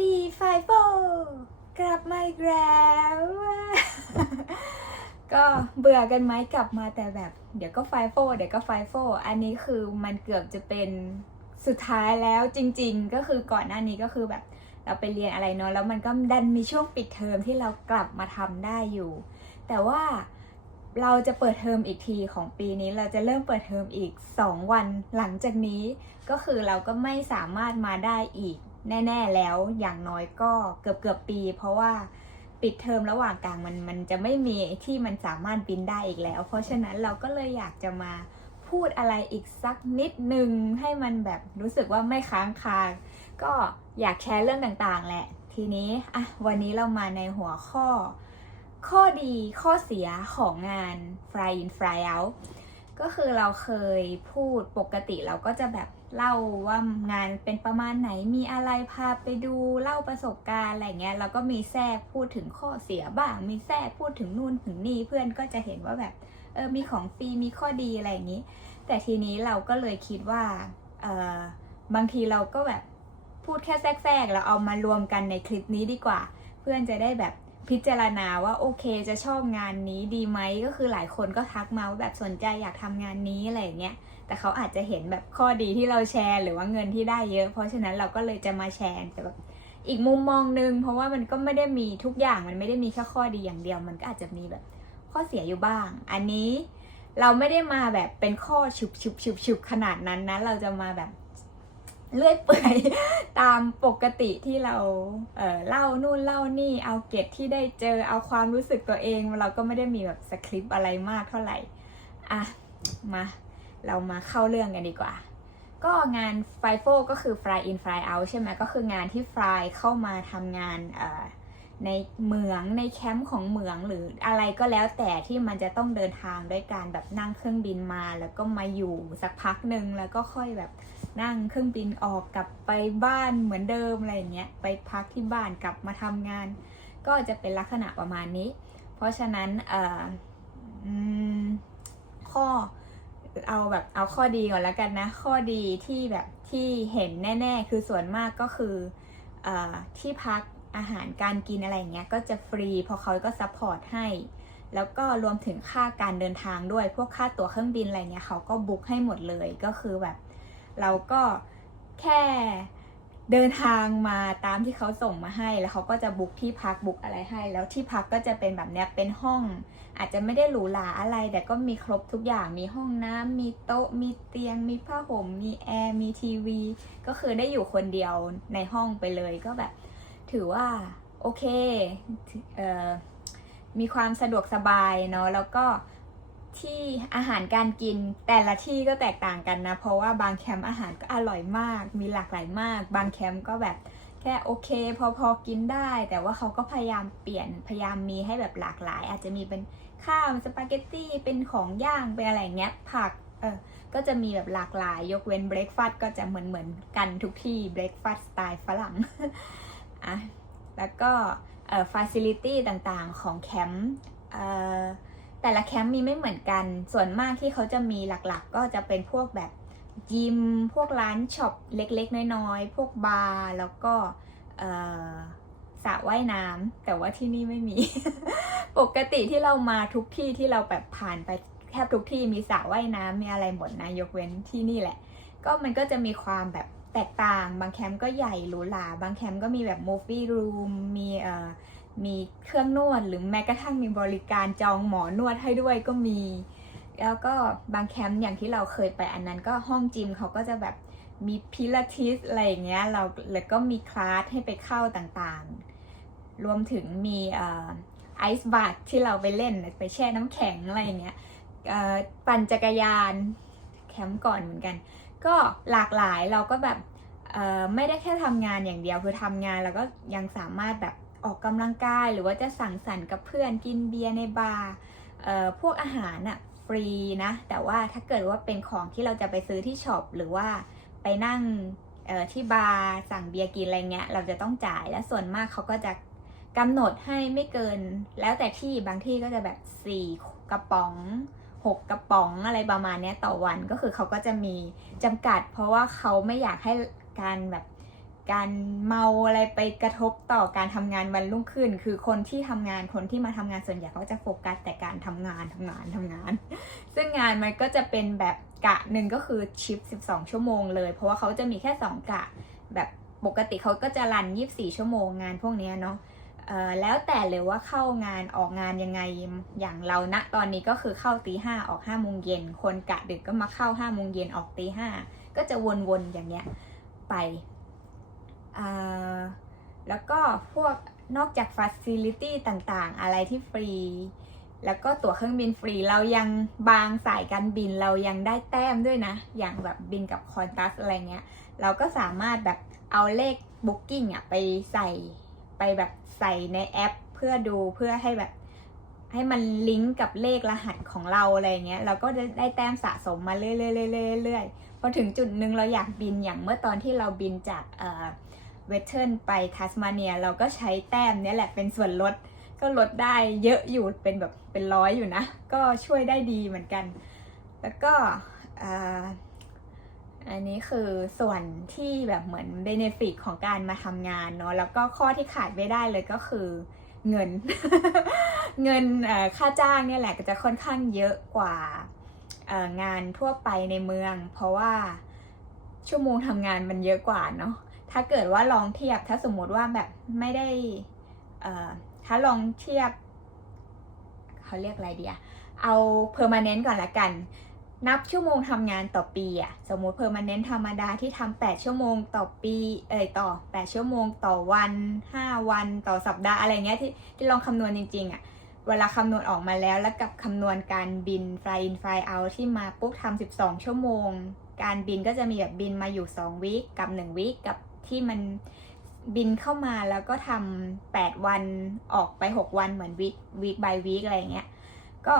ดีไฟโฟกลับมาอีกแล้ว ก็เบื่อกันไหมกลับมาแต่แบบ เดี๋ยวก็ไฟโฟเดี๋ยวก็ไฟโฟอันนี้คือมันเกือบจะเป็นสุดท้ายแล้วจริง ๆ ก็คือก่อนหน้านี้ก็คือแบบเราไปเรียนอะไรเนาะแล้วมันก็ดันมีช่วงปิดเทอมที่เรากลับมาทำได้อยู่ แต่ว่าเราจะเปิดเทอมอีกทีของปีนี้เราจะเริ่มเปิดเทอมอีก 2 วันหลังจากนี้ ก็คือเราก็ไม่สามารถมาได้อีก แน่ๆแล้วอย่างน้อยก็เกือบเกือบๆปี เพราะว่าปิดเทอมระหว่างกลางมันมันจะไม่มีที่มันสามารถบินได้อีกแล้ว เพราะฉะนั้นเราก็เลยอยากจะมาพูดอะไรอีกสักนิดนึงให้มันแบบรู้สึกว่าไม่ค้างคาก็อยากแชร์เรื่องต่างๆ แหละ ทีนี้อะวันนี้เรามาในหัวข้อ ข้อดีข้อเสียของงาน Fly in Fly out ก็คือเราเคยพูดปกติเราก็จะแบบ เล่าว่างานเป็นประมาณไหนมีอะไรพาไปดูเล่าประสบการณ์อะไรเงี้ยแล้วก็มีแทรกพูดถึงข้อเสียบ้าง มีแทรกพูดถึงนู่นถึงนี่เพื่อนก็จะเห็นว่าแบบเออมีของฟรีมีข้อดีอะไรอย่างนี้ แต่ทีนี้เราก็เลยคิดว่าเออบางทีเราก็แบบพูดแค่แทรกๆแล้วเอามารวมกันในคลิปนี้ดีกว่า เพื่อนจะได้แบบ พิจารณาว่าโอเคจะชอบงานนี้ดีไหมก็คือหลายคนก็ทักมาว่าแบบสนใจอยากทำงานนี้อะไรอย่างเงี้ยแต่เขาอาจจะเห็นแบบข้อดีที่เราแชร์ หรือว่าเงินที่ได้เยอะ เพราะฉะนั้นเราก็เลยจะมาแชร์แต่แบบอีกมุมมองนึง เพราะว่ามันก็ไม่ได้มีทุกอย่างมันไม่ได้มีแค่ข้อดีอย่างเดียว มันก็อาจจะมีแบบข้อเสียอยู่บ้าง อันนี้เราไม่ได้มาแบบเป็นข้อฉุบฉุบฉุบฉุบขนาดนั้นนะเราจะมาแบบ เลื่อยเปื่อยตามปกติที่เราเอ่อเล่านู่นเล่านี่เอาเกร็ดที่ได้เจอเอาความรู้สึกตัวเอง เราก็ไม่ได้มีแบบสคริปต์อะไรมากเท่าไหร่อะมาเรามาเข้าเรื่องกันดีกว่า ก็งาน f i f o ก็คือ Fly in Fly out ใช่ไหมก็คืองานที่ Fly เข้ามาทำงานเอ่อในเหมืองในแคมป์ของเหมืองหรืออะไรก็แล้วแต่ที่มันจะต้องเดินทางด้วยการแบบนั่งเครื่องบินมา แล้วก็มาอยู่สักพักหนึ่งแล้วก็ค่อยแบบ นั่งเครื่องบินออกกลับไปบ้านเหมือนเดิมอะไรอย่างเงี้ยไปพักที่บ้านกลับมาทำงาน ก็จะเป็นลักษณะประมาณนี้ เพราะฉะนั้นเอ่อข้อเอาแบบเอาข้อดีก่อนแล้วกันนะ ข้อดีที่แบบที่เห็นแน่ ๆ คือส่วนมากก็คือเออที่พักอาหารการกินอะไรเงี้ยก็จะฟรีพราะเขาก็ซัพพอร์ตให้ แล้วก็รวมถึงค่าการเดินทางด้วยพวกค่าตั๋วเครื่องบินอะไรเงี้ยเขาก็บุ๊กให้หมดเลยก็คือแบบ เราก็แค่เดินทางมาตามที่เขาส่งมาให้ แล้วเขาก็จะบุกที่พักบุกอะไรให้ แล้วที่พักก็จะเป็นแบบเนี้ยเป็นห้อง อาจจะไม่ได้หรูหราอะไร แต่ก็มีครบทุกอย่าง มีห้องน้ำมีโต๊ะ มีเตียง มีผ้าห่ม มีแอร์ มีทีวี ก็คือได้อยู่คนเดียวในห้องไปเลยก็แบบ ถือว่าโอเคเอ่อมีความสะดวกสบายเนาะ แล้วก็ ที่อาหารการกินแต่ละที่ก็แตกต่างกันนะ เพราะว่าบางแคมป์อาหารก็อร่อยมาก มีหลากหลายมาก บางแคมป์ก็แบบแค่โอเค พอพอกินได้ แต่ว่าเขาก็พยายามเปลี่ยนพยายามมีให้แบบหลากหลาย อาจจะมีเป็นข้าวสปาเกตตี้เป็นของย่างเป็นอะไรเงี้ยผักเออก็จะมีแบบหลากหลาย ยกเว้นเบรกฟาสต์ก็จะเหมือนเหมือนกันทุกที่เบรกฟาสต์สไตล์ฝรั่งอะแล้วก็เอ่อฟาซิลิตี้ต่างๆของแคมป์เอ่อ แต่ละแคมป์มีไม่เหมือนกัน ส่วนมากที่เขาจะมีหลักๆ ก็จะเป็นพวกแบบยิม พวกร้านช็อปเล็กๆ น้อยๆ พวกบาร์แล้วก็สระว่ายน้ำแต่ว่าที่นี่ไม่มี ปกติที่เรามาทุกที่ที่เราแบบผ่านไปแทบทุกที่มีสระว่ายน้ำมีอะไรหมดนะยกเว้นที่นี่แหละ ก็มันก็จะมีความแบบแตกต่าง บางแคมป์ก็ใหญ่หรูหราบางแคมป์ก็มีแบบมูฟี่รูมมีเอ่อ มีเครื่องนวดหรือแม้กระทั่งมีบริการจองหมอนวดให้ด้วยก็มี แล้วก็บางแคมป์อย่างที่เราเคยไปอันนั้นก็ห้องจิมเขาก็จะแบบมีพิลาทิสอะไรอย่างเงี้ยเราแล้วก็มีคลาสให้ไปเข้าต่างๆ รวมถึงมีไอซ์บาร์ที่เราไปเล่นไปแช่น้ำแข็งอะไรอย่างเงี้ยปั่นจักรยานแคมป์ก่อนเหมือนกัน ก็หลากหลายเราก็แบบไม่ได้แค่ทำงานอย่างเดียวคือทำงานแล้วก็ยังสามารถแบบ ออกกำลังกายหรือว่าจะสั่งสรรค์กับเพื่อนกินเบียร์ในบาร์พวกอาหารอะฟรีนะ แต่ว่าถ้าเกิดว่าเป็นของที่เราจะไปซื้อที่ช็อปหรือว่าไปนั่งที่บาร์สั่งเบียร์กินอะไรเงี้ยเราจะต้องจ่ายและส่วนมากเขาก็จะกำหนดให้ไม่เกิน แล้วแต่ที่บางที่ก็จะแบบ 4 กระป๋อง 6 กระป๋องอะไรประมาณนี้ต่อวันก็คือเขาก็จะมีจำกัด เพราะว่าเขาไม่อยากให้การแบบ การเมาอะไรไปกระทบต่อการทำงานวันรุ่งขึ้น คือคนที่ทำงานคนที่มาทำงานส่วนใหญ่เขาจะโฟกัสแต่การทำงานทำงานทำงาน ซึ่งงานมันก็จะเป็นแบบกะหนึ่งก็คือชิป 12 ชั่วโมงเลย เพราะว่าเขาจะมีแค่ 2 กะ แบบปกติเขาก็จะรัน 24 ชั่วโมงงานพวกเนี้ยเนาะแล้วแต่เลยว่าเข้างานออกงานยังไงอย่างเราณตอนนี้ก็คือเข้าตีห้าออกห้าโมงเย็นคนกะดึกก็มาเข้าห้าโมงเย็นออกตีห้าก็จะวนๆอย่างเงี้ยไป แล้วก็พวกนอกจากฟัสซิลิตี้ต่างๆ อะไรที่ฟรี แล้วก็ตั๋วเครื่องบินฟรี เรายังบางสายการบินเรายังได้แต้มด้วยนะ อย่างแบบบินกับคอนตัสอะไรเงี้ย เราก็สามารถแบบเอาเลข Booking อะไปใส่ไปแบบใส่ในแอป เพื่อดูเพื่อให้แบบให้มันลิงก์กับเลขรหัสของเราอะไรเงี้ย เราก็ได้ได้แต้มสะสมมาเรื่อยๆๆๆเรื่อยๆพอถึงจุดหนึ่งเราอยากบินอย่างเมื่อตอนที่เราบินจากเอ่อ เวสเทิร์นไปทัสมาเนีย เราก็ใช้แต้มนี้แหละเป็นส่วนลด ก็ลดได้เยอะอยู่เป็นแบบเป็นร้อยอยู่นะ ก็ช่วยได้ดีเหมือนกัน แล้วก็อันนี้คือส่วนที่แบบเหมือนเบเนฟิตของการมาทำงานเนาะแล้วก็ข้อที่ขาดไม่ได้เลยก็คือเงิน เงินค่าจ้างเนี่ยแหละก็จะค่อนข้างเยอะกว่างานทั่วไปในเมือง เพราะว่าชั่วโมงทำงานมันเยอะกว่าเนาะ ถ้าเกิดว่าลองเทียบถ้าสมมติว่าแบบไม่ได้ถ้าลองเทียบเขาเรียกอะไรดีอะเอา permanent ก่อนละกัน นับชั่วโมงทำงานต่อปีอะสมมติ permanent ธรรมดาที่ทำ8ชั่วโมงต่อปี เอ่ยต่อ 8 ชั่วโมงต่อวัน 5 วันต่อสัปดาห์อะไรเงี้ยที่ที่ลองคำนวณจริงๆอะเวลาคำนวณออกมาแล้วแล้วกับคำนวณการบิน fly in fly out ที่มาปุ๊บทำ12 ชั่วโมง การบินก็จะมีแบบบินมาอยู่ 2วีคกับ 1วีคกับ ที่มันบินเข้ามาแล้วก็ทำแปดวันออกไปหกวันเหมือนวีควีคบายวีคอะไรเงี้ย ก็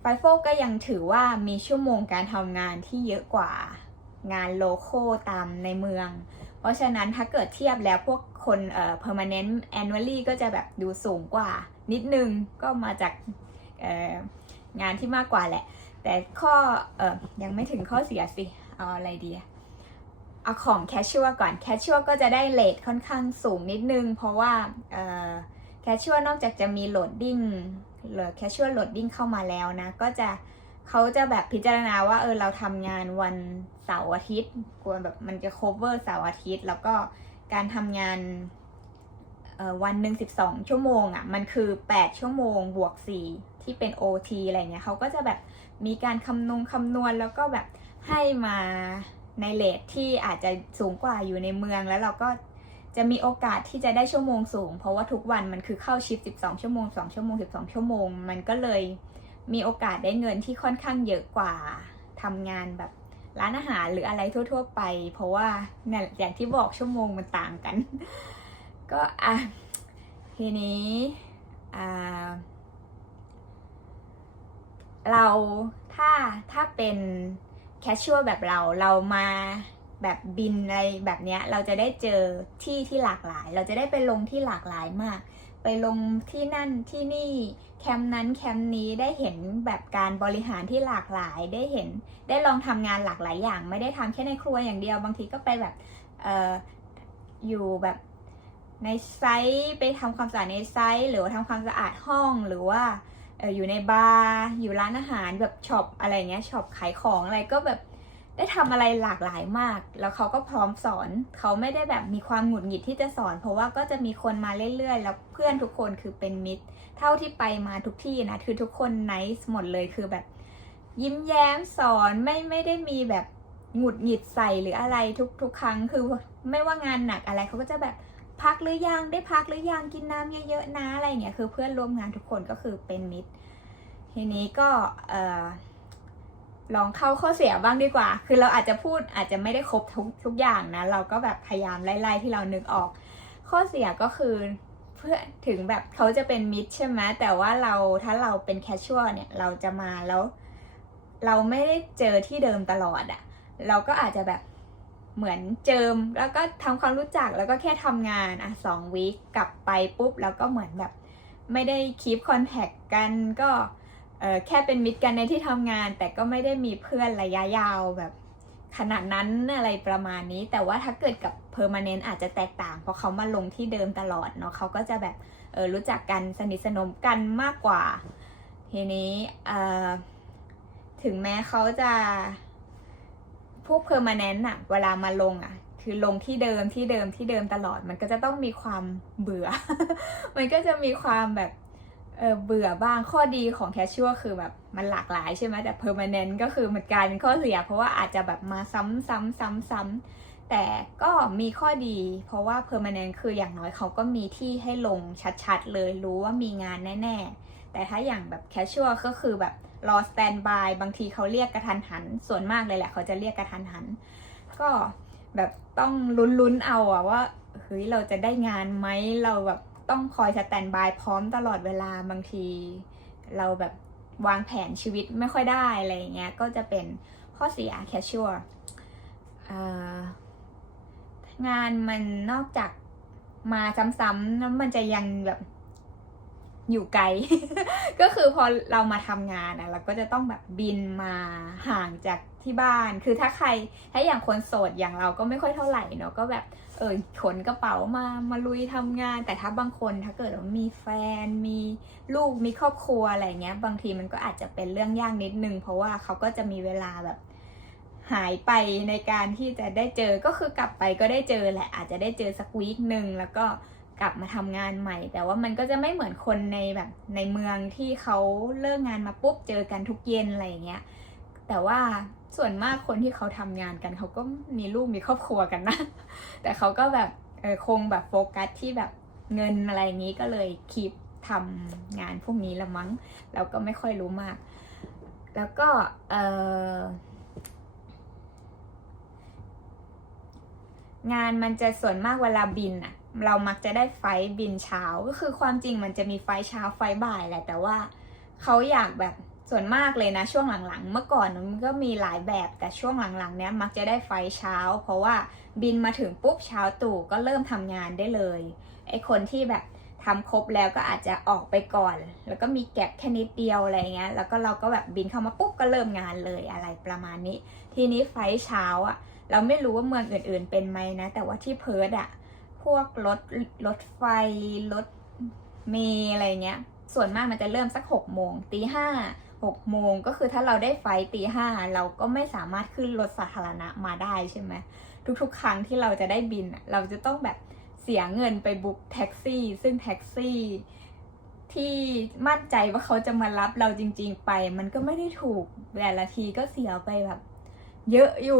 ไฟโฟก็ยังถือว่ามีชั่วโมงการทำงานที่เยอะกว่างานโลโก้ตามในเมือง เพราะฉะนั้นถ้าเกิดเทียบแล้วพวกคนเอ่อ permanent annually ก็จะแบบดูสูงกว่า นิดนึงก็มาจากเอ่องานที่มากกว่าแหละ แต่ข้อเอ่อยังไม่ถึงข้อเสียสิ เอาอะไรดีอะ เอาของแคชชัวก่อนแคชชัวก็จะได้เลทค่อนข้างสูงนิดนึง เพราะว่าแคชชัวนอกจากจะมีโหลดดิ้งหรือแคชชัวโหลดดิ้งเข้ามาแล้วนะ ก็จะเขาจะแบบพิจารณาว่าเออเราทำงานวันเสาร์อาทิตย์กลัวแบบมันจะ cover เสาร์อาทิตย์ แล้วก็การทำงานออวันหนึ่งสิบสองชั่วโมงอะ่ะมันคือแปดชั่วโมงบวกสี่ที่เป็น OT อะไรเงี้ยเขาก็จะแบบมีการคำนวณคำนวณแล้วก็แบบให้มา ในเลทที่อาจจะสูงกว่าอยู่ในเมืองแล้วเราก็จะมีโอกาสที่จะได้ชั่วโมงสูง เพราะว่าทุกวันมันคือเข้าชิป 12 ชั่วโมง 2 ชั่วโมง 12 ชั่วโมง มันก็เลยมีโอกาสได้เงินที่ค่อนข้างเยอะกว่าทำงานแบบร้านอาหารหรืออะไรทั่ว ๆ ไป เพราะว่าเนี่ยอย่างที่บอกชั่วโมงมันต่างกัน ก็อะทีนี้อ่าเราถ้าถ้าเป็น แคชชัวแบบเราเรามาแบบบินอะไรแบบเนี้ยเราจะได้เจอที่ที่หลากหลาย เราจะได้ไปลงที่หลากหลายมาก ไปลงที่นั่นที่นี่แคมป์นั้นแคมป์นี้ได้เห็นแบบการบริหารที่หลากหลายได้เห็น ได้ลองทำงานหลากหลายอย่าง ไม่ได้ทำแค่ในครัวอย่างเดียว บางทีก็ไปแบบเอออยู่แบบในไซต์ไปทำความสะอาดในไซต์หรือว่าทำความสะอาดห้องหรือว่า ออยู่ในบาร์อยู่ร้านอาหารแบบช็อปอะไรเงี้ยช็อปขายของอะไรก็แบบได้ทำอะไรหลากหลายมาก แล้วเขาก็พร้อมสอน เขาไม่ได้แบบมีความหงุดหงิดที่จะสอน เพราะว่าก็จะมีคนมาเรื่อยๆ แล้วเพื่อนทุกคนคือเป็นมิตร เท่าที่ไปมาทุกที่นะ คือทุกคนไนส์หมดเลย คือแบบ ยิ้มแย้มสอนไม่ไม่ได้มีแบบหงุดหงิดใส่หรืออะไรทุกทุกครั้ง คือไม่ว่างานหนักอะไรเขาก็จะแบบ พักหรือยังได้พักหรือยังกินน้ำเยอะๆนะอะไรเงี้ยคือเพื่อนร่วมงานทุกคนก็คือเป็นมิตร ทีนี้ก็เออลองเข้าข้อเสียบ้างดีกว่า คือเราอาจจะพูดอาจจะไม่ได้ครบทุกทุกอย่างนะ เราก็แบบพยายามไล่ๆที่เรานึกออก ข้อเสียก็คือเพื่อถึงแบบเขาจะเป็นมิดใช่ไหมแต่ว่าเราถ้าเราเป็นแคชชัวเนี่ยเราจะมาแล้ว เราไม่ได้เจอที่เดิมตลอดอะเราก็อาจจะแบบ เหมือนเจิมแล้วก็ทำความรู้จักแล้วก็แค่ทำงานอะสองวีคกลับไปปุ๊บ แล้วก็เหมือนแบบ ไม่ได้คีปคอนแทคกันก็แค่เป็นมิตรกันในที่ทำงาน แต่ก็ไม่ได้มีเพื่อนระยะยาวแบบ ขนาดนั้นอะไรประมาณนี้ แต่ว่าถ้าเกิดกับ permanent อาจจะแตกต่าง เพราะเขามาลงที่เดิมตลอดเนาะเขาก็จะแบบเออรู้จักกันสนิทสนมกันมากกว่า ทีนี้เออถึงแม้เขาจะ พวก permanent อะเวลามาลงอะคือลงที่เดิมที่เดิมที่เดิมตลอด มันก็จะต้องมีความเบื่อ มันก็จะมีความแบบเออเบื่อบ้างข้อดีของแคชชัวคือแบบมันหลากหลายใช่ไหมแต่ permanent ก็คือมันกลายเป็นข้อเสีย เพราะว่าอาจจะแบบมาซ้ำซ้ำซ้ำซ้ำแต่ก็มีข้อดี เพราะว่า permanent คืออย่างน้อยเขาก็มีที่ให้ลงชัดๆ เลยรู้ว่ามีงานแน่ ๆ แต่ถ้าอย่างแบบ casual ก็คือแบบรอ stand by บางทีเขาเรียกกระทันหัน ส่วนมากเลยแหละเขาจะเรียกกระทันหัน ก็แบบต้องลุ้นๆเอาอะว่าเฮ้ยเราจะได้งานไหมเราแบบต้องคอยสแตนบายพร้อมตลอดเวลาบางที เราแบบวางแผนชีวิตไม่ค่อยได้อะไรเงี้ยก็จะเป็นข้อเสีย casual อ่างานมันนอกจากมาซ้ำๆแล้วมันจะยังแบบ อยู่ไกล ก็คือพอเรามาทำงานอะเราก็จะต้องแบบบินมาห่างจากที่บ้าน คือถ้าใครถ้าอย่างคนโสดอย่างเราก็ไม่ค่อยเท่าไหร่เนาะก็แบบเออขนกระเป๋ามามาลุยทำงาน แต่ถ้าบางคนถ้าเกิดว่ามีแฟนมีลูกมีครอบครัวอะไรเงี้ย บางทีมันก็อาจจะเป็นเรื่องยากนิดนึง เพราะว่าเขาก็จะมีเวลาแบบหายไปในการที่จะได้เจอก็คือกลับไปก็ได้เจอแหละ อาจจะได้เจอสักวีคหนึ่งแล้วก็ กลับมาทำงานใหม่ แต่ว่ามันก็จะไม่เหมือนคนในแบบในเมืองที่เขาเลิกงานมาปุ๊บเจอกันทุกเย็นอะไรอย่างเงี้ยแต่ว่าส่วนมากคนที่เขาทำงานกันเขาก็มีลูกมีครอบครัวกันนะ แต่เขาก็แบบเออคงแบบโฟกัสที่แบบเงินอะไรนี้ก็เลยคีปทำงานพวกนี้ละมั้งเราก็ไม่ค่อยรู้มาก แล้วก็เอองานมันจะส่วนมากเวลาบินอะ เรามักจะได้ไฟบินเช้าก็คือความจริงมันจะมีไฟเช้าไฟบ่ายแหละแต่ว่าเขาอยากแบบส่วนมากเลยนะช่วงหลังๆ เมื่อก่อนมันก็มีหลายแบบแต่ช่วงหลังๆเนี้ยมักจะได้ไฟเช้า เพราะว่าบินมาถึงปุ๊บเช้าตู่ก็เริ่มทำงานได้เลยไอคนที่แบบทำครบแล้วก็อาจจะออกไปก่อน แล้วก็มีแก็บแค่นิดเดียวอะไรเงี้ยแล้วก็เราก็แบบบินเข้ามาปุ๊บก็เริ่มงานเลยอะไรประมาณนี้ ทีนี้ไฟเช้าอะเราไม่รู้ว่าเมืองอื่นๆเป็นไหมนะ แต่ว่าที่เพิร์ดอะ พวกรถรถไฟรถเมล์อะไรเงี้ย ส่วนมากมันจะเริ่มสักหกโมงตีห้าหกโมงก็คือถ้าเราได้ไฟตีห้าเราก็ไม่สามารถขึ้นรถสาธารณะมาได้ใช่ไหมทุกๆ ครั้งที่เราจะได้บินเราจะต้องแบบเสียเงินไปบุ๊กแท็กซี่ ซึ่งแท็กซี่ที่มั่นใจว่าเขาจะมารับเราจริง ๆ ไป มันก็ไม่ได้ถูกแต่ละทีก็เสียไปแบบ เยอะอยู่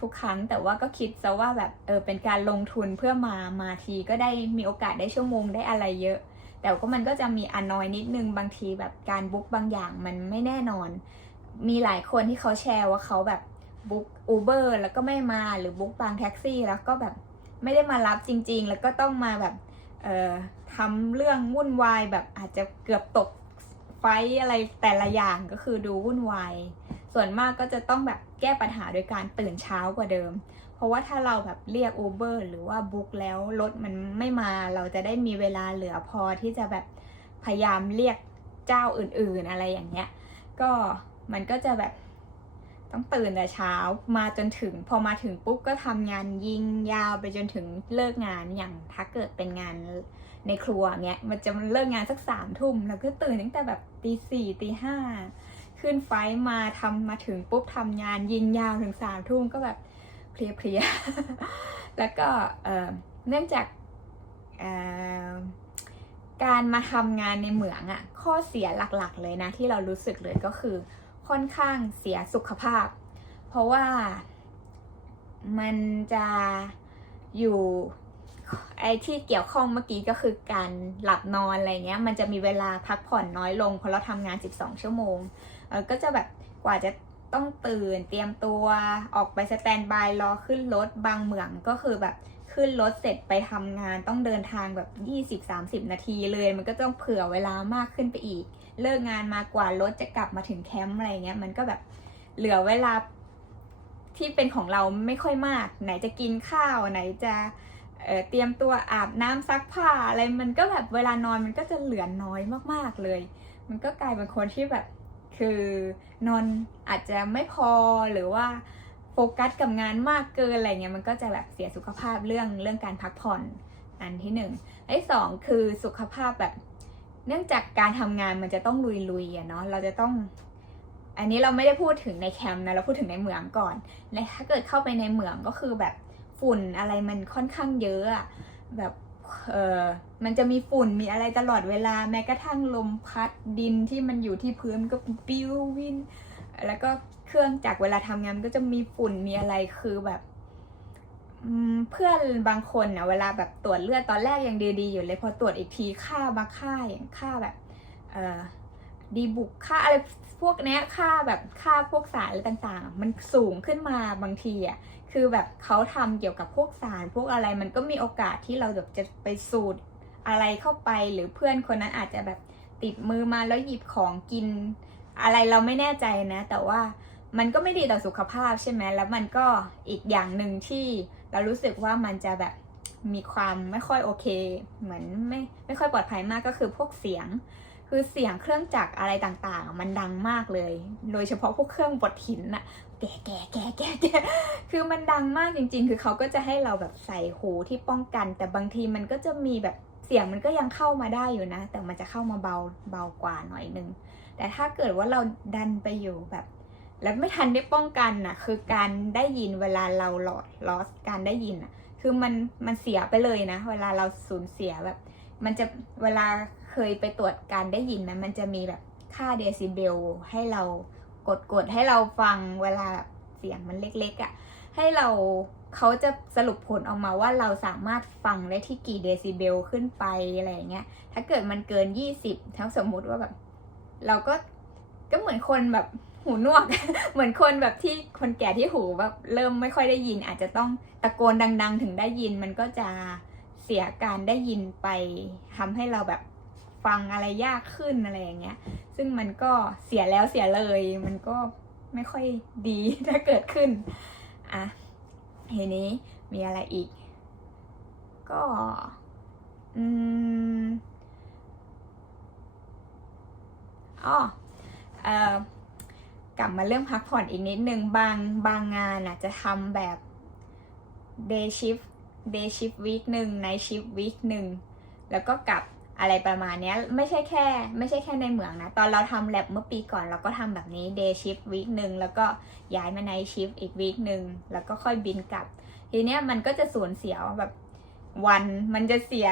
ทุกๆ ครั้ง แต่ว่าก็คิดซะว่าแบบเออเป็นการลงทุนเพื่อมามาทีก็ได้มีโอกาสได้ชั่วโมงได้อะไรเยอะ แต่ก็มันก็จะมีอนอยนิดนึงบางทีแบบการบุ๊กบางอย่างมันไม่แน่นอน มีหลายคนที่เขาแชร์ว่าเขาแบบบุ๊กอูเบอร์แล้วก็ไม่มาหรือบุ๊กบางแท็กซี่แล้วก็แบบไม่ได้มารับจริง ๆ แล้วก็ต้องมาแบบเอ่อทำเรื่องวุ่นวายแบบอาจจะเกือบตกไฟอะไรแต่ละอย่างก็คือดูวุ่นวาย ส่วนมากก็จะต้องแบบแก้ปัญหาโดยการตื่นเช้ากว่าเดิม เพราะว่าถ้าเราแบบเรียก Uber หรือว่าบุ๊กแล้วรถมันไม่มา เราจะได้มีเวลาเหลือพอที่จะแบบพยายามเรียกเจ้าอื่นๆอะไรอย่างเงี้ย ก็มันก็จะแบบต้องตื่นแต่เช้ามาจนถึง พอมาถึงปุ๊บก็ทำงานยิงยาวไปจนถึงเลิกงานอย่างถ้าเกิดเป็นงานในครัวเงี้ยมันจะเลิกงานสักสามทุ่มแล้วก็ตื่นตั้งแต่แบบตีสี่ตีห้า ขึ้นไฟมาทำมาถึงปุ๊บทำงานยิงยาวถึงสามทุ่มก็แบบเพลียๆ แล้วก็เนื่องจากการมาทำงานในเหมืองอะข้อเสียหลักๆ เลยนะ ที่เรารู้สึกเลยก็คือค่อนข้างเสียสุขภาพ เพราะว่ามันจะอยู่ไอ้ที่เกี่ยวข้องเมื่อกี้ก็คือการหลับนอนอะไรเงี้ย มันจะมีเวลาพักผ่อนน้อยลงเพราะเราทำงาน 12 ชั่วโมง ก็จะแบบกว่าจะต้องตื่นเตรียมตัวออกไปสแตนบายรอขึ้นรถบางเหมืองก็คือแบบขึ้นรถเสร็จไปทำงานต้องเดินทางแบบ 20-30 นาทีเลย มันก็ต้องเผื่อเวลามากขึ้นไปอีก เลิกงานมากว่ารถจะกลับมาถึงแคมป์อะไรเงี้ยมันก็แบบเหลือเวลาที่เป็นของเราไม่ค่อยมาก ไหนจะกินข้าวไหนจะเเตรียมตัวอาบน้ำซักผ้าอะไรมันก็แบบเวลานอนมันก็จะเหลือน้อยมากๆเลย มันก็กลายเป็นคนที่แบบ คือนอนอาจจะไม่พอหรือว่าโฟกัสกับงานมากเกินอะไรเงี้ยมันก็จะแบบเสียสุขภาพเรื่องเรื่องการพักผ่อนอันที่หนึ่งอันที่สองคือสุขภาพแบบ เนื่องจากการทำงานมันจะต้องลุยๆอะเนาะเราจะต้อง อันนี้เราไม่ได้พูดถึงในแคมป์นะเราพูดถึงในเหมืองก่อนในถ้าเกิดเข้าไปในเหมืองก็คือแบบฝุ่นอะไรมันค่อนข้างเยอะแบบ เออมันจะมีฝุ่นมีอะไรตลอดเวลา แม้กระทั่งลมพัดดินที่มันอยู่ที่พื้นก็ปิ้ววินแล้วก็เครื่องจักเวลาทำงานก็จะมีฝุ่นมีอะไรคือแบบเพื่อนบางคนนะเวลาแบบตรวจเลือดตอนแรกยังดีๆอยู่เลยพอตรวจอีกทีค่าบางค่าอย่างค่าแบบเอ่อดีบุกค่าอะไรพวกเนี้ยค่าแบบค่าพวกสารอะไรต่างๆ มันสูงขึ้นมาบางทีอะ คือแบบเขาทำเกี่ยวกับพวกสารพวกอะไรมันก็มีโอกาสที่เราแบบจะไปสูดอะไรเข้าไปหรือเพื่อนคนนั้นอาจจะแบบติดมือมาแล้วหยิบของกิน อะไรเราไม่แน่ใจนะ แต่ว่ามันก็ไม่ดีต่อสุขภาพใช่ไหมแล้วมันก็อีกอย่างหนึ่งที่เรารู้สึกว่ามันจะแบบมีความไม่ค่อยโอเค เหมือนไม่ไม่ค่อยปลอดภัยมากก็คือพวกเสียง คือเสียงเครื่องจักรอะไรต่างๆ มันดังมากเลย โดยเฉพาะพวกเครื่องบดหินอะ แกแกแกแกแกคือมันดังมากจริง ๆ คือเขาก็จะให้เราแบบใส่หูที่ป้องกัน แต่บางทีมันก็จะมีแบบเสียงมันก็ยังเข้ามาได้อยู่นะ แต่มันจะเข้ามาเบาเบากว่าหน่อยนึง แต่ถ้าเกิดว่าเราดันไปอยู่แบบ แล้วไม่ทันได้ป้องกันน่ะ คือการได้ยินเวลาเราหลอดลอสการได้ยินน่ะ คือมันมันเสียไปเลยนะ เวลาเราสูญเสียแบบ มันจะเวลาเคยไปตรวจการได้ยินไหมมันจะมีแบบค่าเดซิเบลให้เรา กดกดให้เราฟังเวลาเสียงมันเล็กๆอะ่ะให้เราเขาจะสรุปผลออกมาว่าเราสามารถฟังได้ที่กี่เดซิเบลขึ้นไปอะไรอย่างเงี้ยถ้าเกิดมันเกิน 20ถ้าสมมุติว่าแบบ เราก็ก็เหมือนคนแบบหูนวก เหมือนคนแบบที่คนแก่ที่หูแบบเริ่มไม่ค่อยได้ยิน อาจจะต้องตะโกนดัง ๆ ถึงได้ยินมันก็จะเสียการได้ยินไปทำให้เราแบบ ฟังอะไรยากขึ้นอะไรอย่างเงี้ย ซึ่งมันก็เสียแล้วเสียเลย มันก็ไม่ค่อยดีถ้าเกิดขึ้น อะทีนี้มีอะไรอีก ก็อืมอ๋อเอ่อกลับมาเรื่องพักผ่อนอีกนิดนึง บางบางงานอะจะทำแบบ day shift day shift week หนึ่ง night shift week หนึ่ง แล้วก็กลับ อะไรประมาณนี้ไม่ใช่แค่ ไม่ใช่แค่ในเหมืองนะ ตอนเราทำแลบเมื่อปีก่อนเราก็ทำแบบนี้ day shift week หนึ่งแล้วก็ย้ายมา night shift อีก week หนึ่งแล้วก็ค่อยบินกลับ ทีเนี้ยมันก็จะสูญเสียแบบวันมันจะเสีย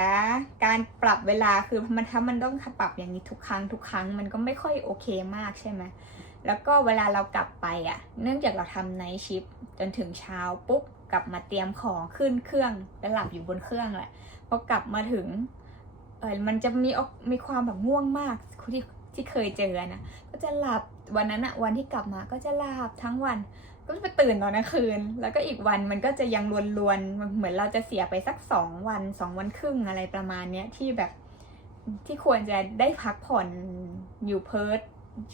การปรับเวลาคือมันถ้ามันต้องปรับอย่างนี้ทุกครั้งทุกครั้งมันก็ไม่ค่อยโอเคมากใช่ไหมแล้วก็เวลาเรากลับไปอะ เนื่องจากเราทำไนท์ชิฟจนถึงเช้าปุ๊บกลับมาเตรียมของขึ้นเครื่องแล้วหลับอยู่บนเครื่องแหละพอกลับมาถึง ออมันจะมีอกมีความแบบง่วงมากที่ที่เคยเจอนะก็จะหลับวันนั้นอะวันที่กลับมาก็จะหลับทั้งวัน ก็จะไปตื่นตอนกลางคืน แล้วก็อีกวันมันก็จะยังลวนๆเหมือนเราจะเสียไปสักสองวันสองวันครึ่งอะไรประมาณเนี้ยที่แบบที่ควรจะได้พักผ่อนอยู่เพิร์ท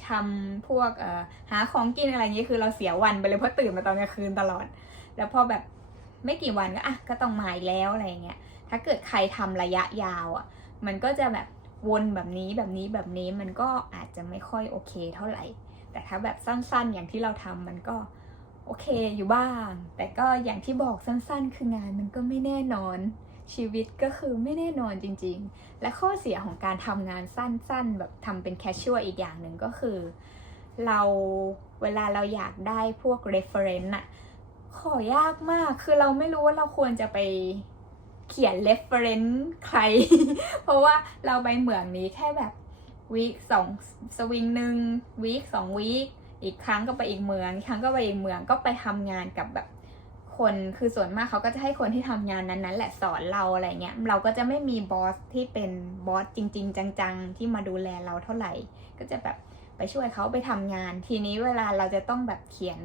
ทำพวกเอ่อหาของกินอะไรอย่างนี้คือเราเสียวันไปเลยเพราะตื่นมาตอนกลางคืนตลอด แล้วพอแบบไม่กี่วันก็อะก็ต้องมาอีกแล้วอะไรเงี้ยถ้าเกิดใครทำระยะยาวอะ มันก็จะแบบวนแบบนี้แบบนี้แบบนี้มันก็อาจจะไม่ค่อยโอเคเท่าไหร่ แต่ถ้าแบบสั้นๆ อย่างที่เราทำมันก็โอเคอยู่บ้าง แต่ก็อย่างที่บอกสั้นๆ คืองานมันก็ไม่แน่นอน ชีวิตก็คือไม่แน่นอนจริงๆ และข้อเสียของการทำงานสั้นๆ แบบทำเป็นแคชชวลอีกอย่างหนึ่งก็คือ เราเวลาเราอยากได้พวก reference อะขอยากมาก คือเราไม่รู้ว่าเราควรจะไป เขียน reference ใคร เพราะว่าเราไปเหมืองนี้แค่แบบวีคสองสวิงหนึ่งวีคสองวีคอีกครั้งก็ไปอีกเมืองอีกครั้งก็ไปอีกเมืองก็ไปทำงานกับแบบคนคือส่วนมากเขาก็จะให้คนที่ทำงานนั้นๆแหละสอนเราอะไรเงี้ยเราก็จะไม่มีบอสที่เป็นบอสจริง ๆ จัง ๆ ที่มาดูแลเราเท่าไหร่ ก็จะแบบไปช่วยเขาไปทำงาน ทีนี้เวลาเราจะต้องแบบเขียน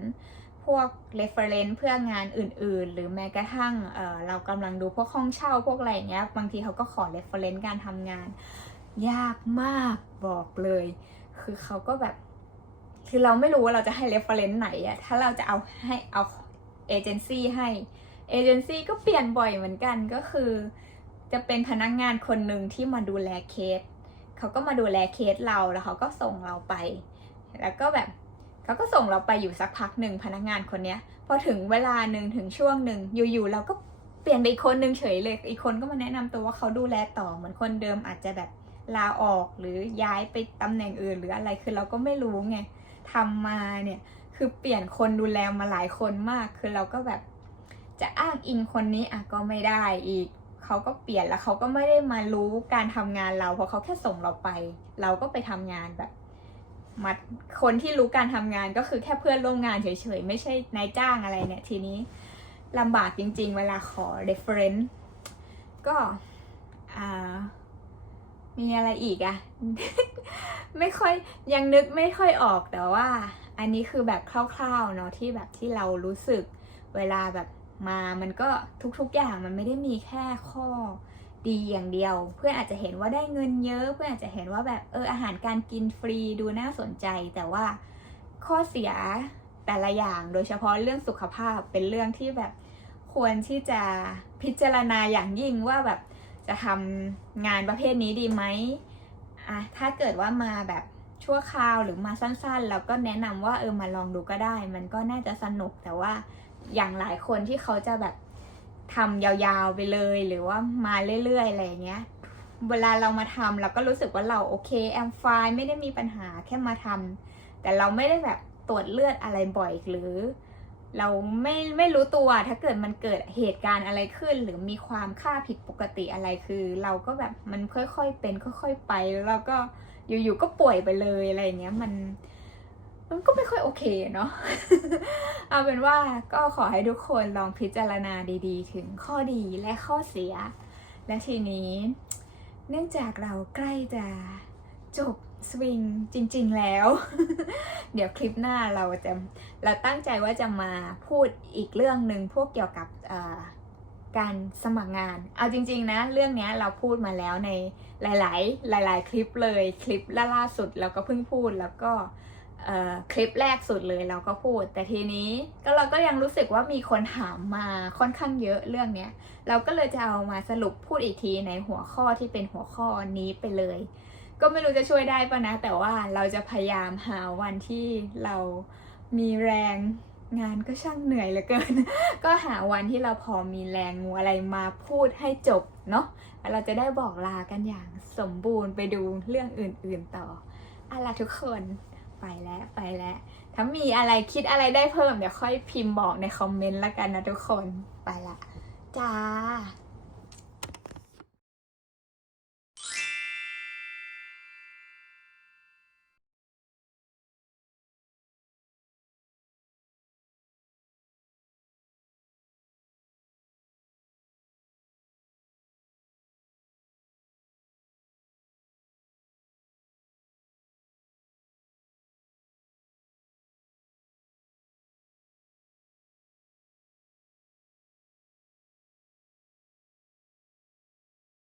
พวก reference เพื่องานอื่นๆ หรือแม้กระทั่งเเรากำลังดูพวกห้องเช่าพวกอะไรเงี้ย บางทีเขาก็ขอ reference การทำงาน ยากมากบอกเลย คือเขาก็แบบ คือเราไม่รู้ว่าเราจะให้ reference ไหนอะถ้าเราจะเอาให้เอาเอเจนซี่ให้เอเจนซี่ก็เปลี่ยนบ่อยเหมือนกันก็คือ จะเป็นพนักงานคนหนึ่งที่มาดูแลเคสเขาก็มาดูแลเคสเราแล้วเขาก็ส่งเราไป แล้วก็แบบ เขาก็ส่งเราไปอยู่สักพักหนึ่งพนักงานคนเนี้ยพอถึงเวลาหนึ่งถึงช่วงหนึ่งอยู่ๆเราก็เปลี่ยนไปอีกคนหนึ่งเฉยเลย อีกคนก็มาแนะนำตัวว่าเขาดูแลต่อเหมือนคนเดิมอาจจะแบบลาออกหรือย้ายไปตำแหน่งอื่นหรืออะไรคือเราก็ไม่รู้ไงทำมาเนี่ยคือเปลี่ยนคนดูแลมาหลายคนมาก คือเราก็แบบจะอ้างอิงคนนี้อะก็ไม่ได้อีกเขาก็เปลี่ยนแล้วเขาก็ไม่ได้มารู้การทำงานเราเพราะเขาแค่ส่งเราไป เราก็ไปทำงานแบบ มาคนที่รู้การทำงานก็คือแค่เพื่อนร่วมงานเฉยๆ ไม่ใช่นายจ้างอะไรเนี่ย ทีนี้ลำบากจริงๆ เวลาขอ reference ก็มีอะไรอีกอะไม่ค่อยยังนึกไม่ค่อยออกแต่ว่า อันนี้คือแบบคร่าวๆเนาะที่แบบที่เรารู้สึกเวลาแบบมามันก็ทุกๆอย่างมันไม่ได้มีแค่ข้อ ดีอย่างเดียว เพื่อนอาจจะเห็นว่าได้เงินเยอะ เพื่อนอาจจะเห็นว่าแบบเอออาหารการกินฟรีดูน่าสนใจ แต่ว่าข้อเสียแต่ละอย่างโดยเฉพาะเรื่องสุขภาพเป็นเรื่องที่แบบควรที่จะพิจารณาอย่างยิ่งว่าแบบจะทำงานประเภทนี้ดีไหมอะถ้าเกิดว่ามาแบบชั่วคราวหรือมาสั้นๆ แล้วก็แนะนำว่าเออมาลองดูก็ได้ มันก็น่าจะสนุกแต่ว่าอย่างหลายคนที่เขาจะแบบ ทำยาวๆไปเลยหรือว่ามาเรื่อยๆอะไรเงี้ย เวลาเรามาทำเราก็รู้สึกว่าเราโอเคแอมไฟไม่ได้มีปัญหาแค่มาทำแต่เราไม่ได้แบบตรวจเลือดอะไรบ่อยหรือ เราไม่ไม่รู้ตัวถ้าเกิดมันเกิดเหตุการณ์อะไรขึ้น หรือมีความค่าผิดปกติอะไรคือ เราก็แบบมันค่อยๆเป็นค่อย ๆ ไปแล้วเราก็อยู่ๆก็ป่วยไปเลยอะไรเงี้ยมัน มันก็ไม่ค่อยโอเคเนาะ เอาเป็นว่าก็ขอให้ทุกคนลองพิจารณาดีๆ ถึงข้อดีและข้อเสีย และทีนี้ เนื่องจากเราใกล้จะจบสวิงจริงๆแล้ว เดี๋ยวคลิปหน้าเราจะเราตั้งใจว่าจะมาพูดอีกเรื่องหนึ่งพวกเกี่ยวกับการสมัครงาน เอาจริงๆนะ เรื่องนี้เราพูดมาแล้วในหลาย ๆ หลาย ๆ คลิปเลยคลิปล่าสุดเราก็เพิ่งพูดแล้วก็ คลิปแรกสุดเลยเราก็พูด แต่ทีนี้ก็เราก็ยังรู้สึกว่ามีคนถามมาค่อนข้างเยอะเรื่องเนี้ย เราก็เลยจะเอามาสรุปพูดอีกทีในหัวข้อที่เป็นหัวข้อนี้ไปเลย ก็ไม่รู้จะช่วยได้ปะนะ แต่ว่าเราจะพยายามหาวันที่เรามีแรงงานก็ช่างเหนื่อยเหลือเกิน ก็หาวันที่เราพอมีแรงอะไรมาพูดให้จบเนาะแล้วเราจะได้บอกลากันอย่างสมบูรณ์ไปดูเรื่องอื่นๆต่อเอาล่ะทุกคน ไปแล้วไปแล้ว ถ้ามีอะไรคิดอะไรได้เพิ่มเดี๋ยวค่อยพิมพ์บอกในคอมเมนต์ละกันนะทุกคนไปละจ้า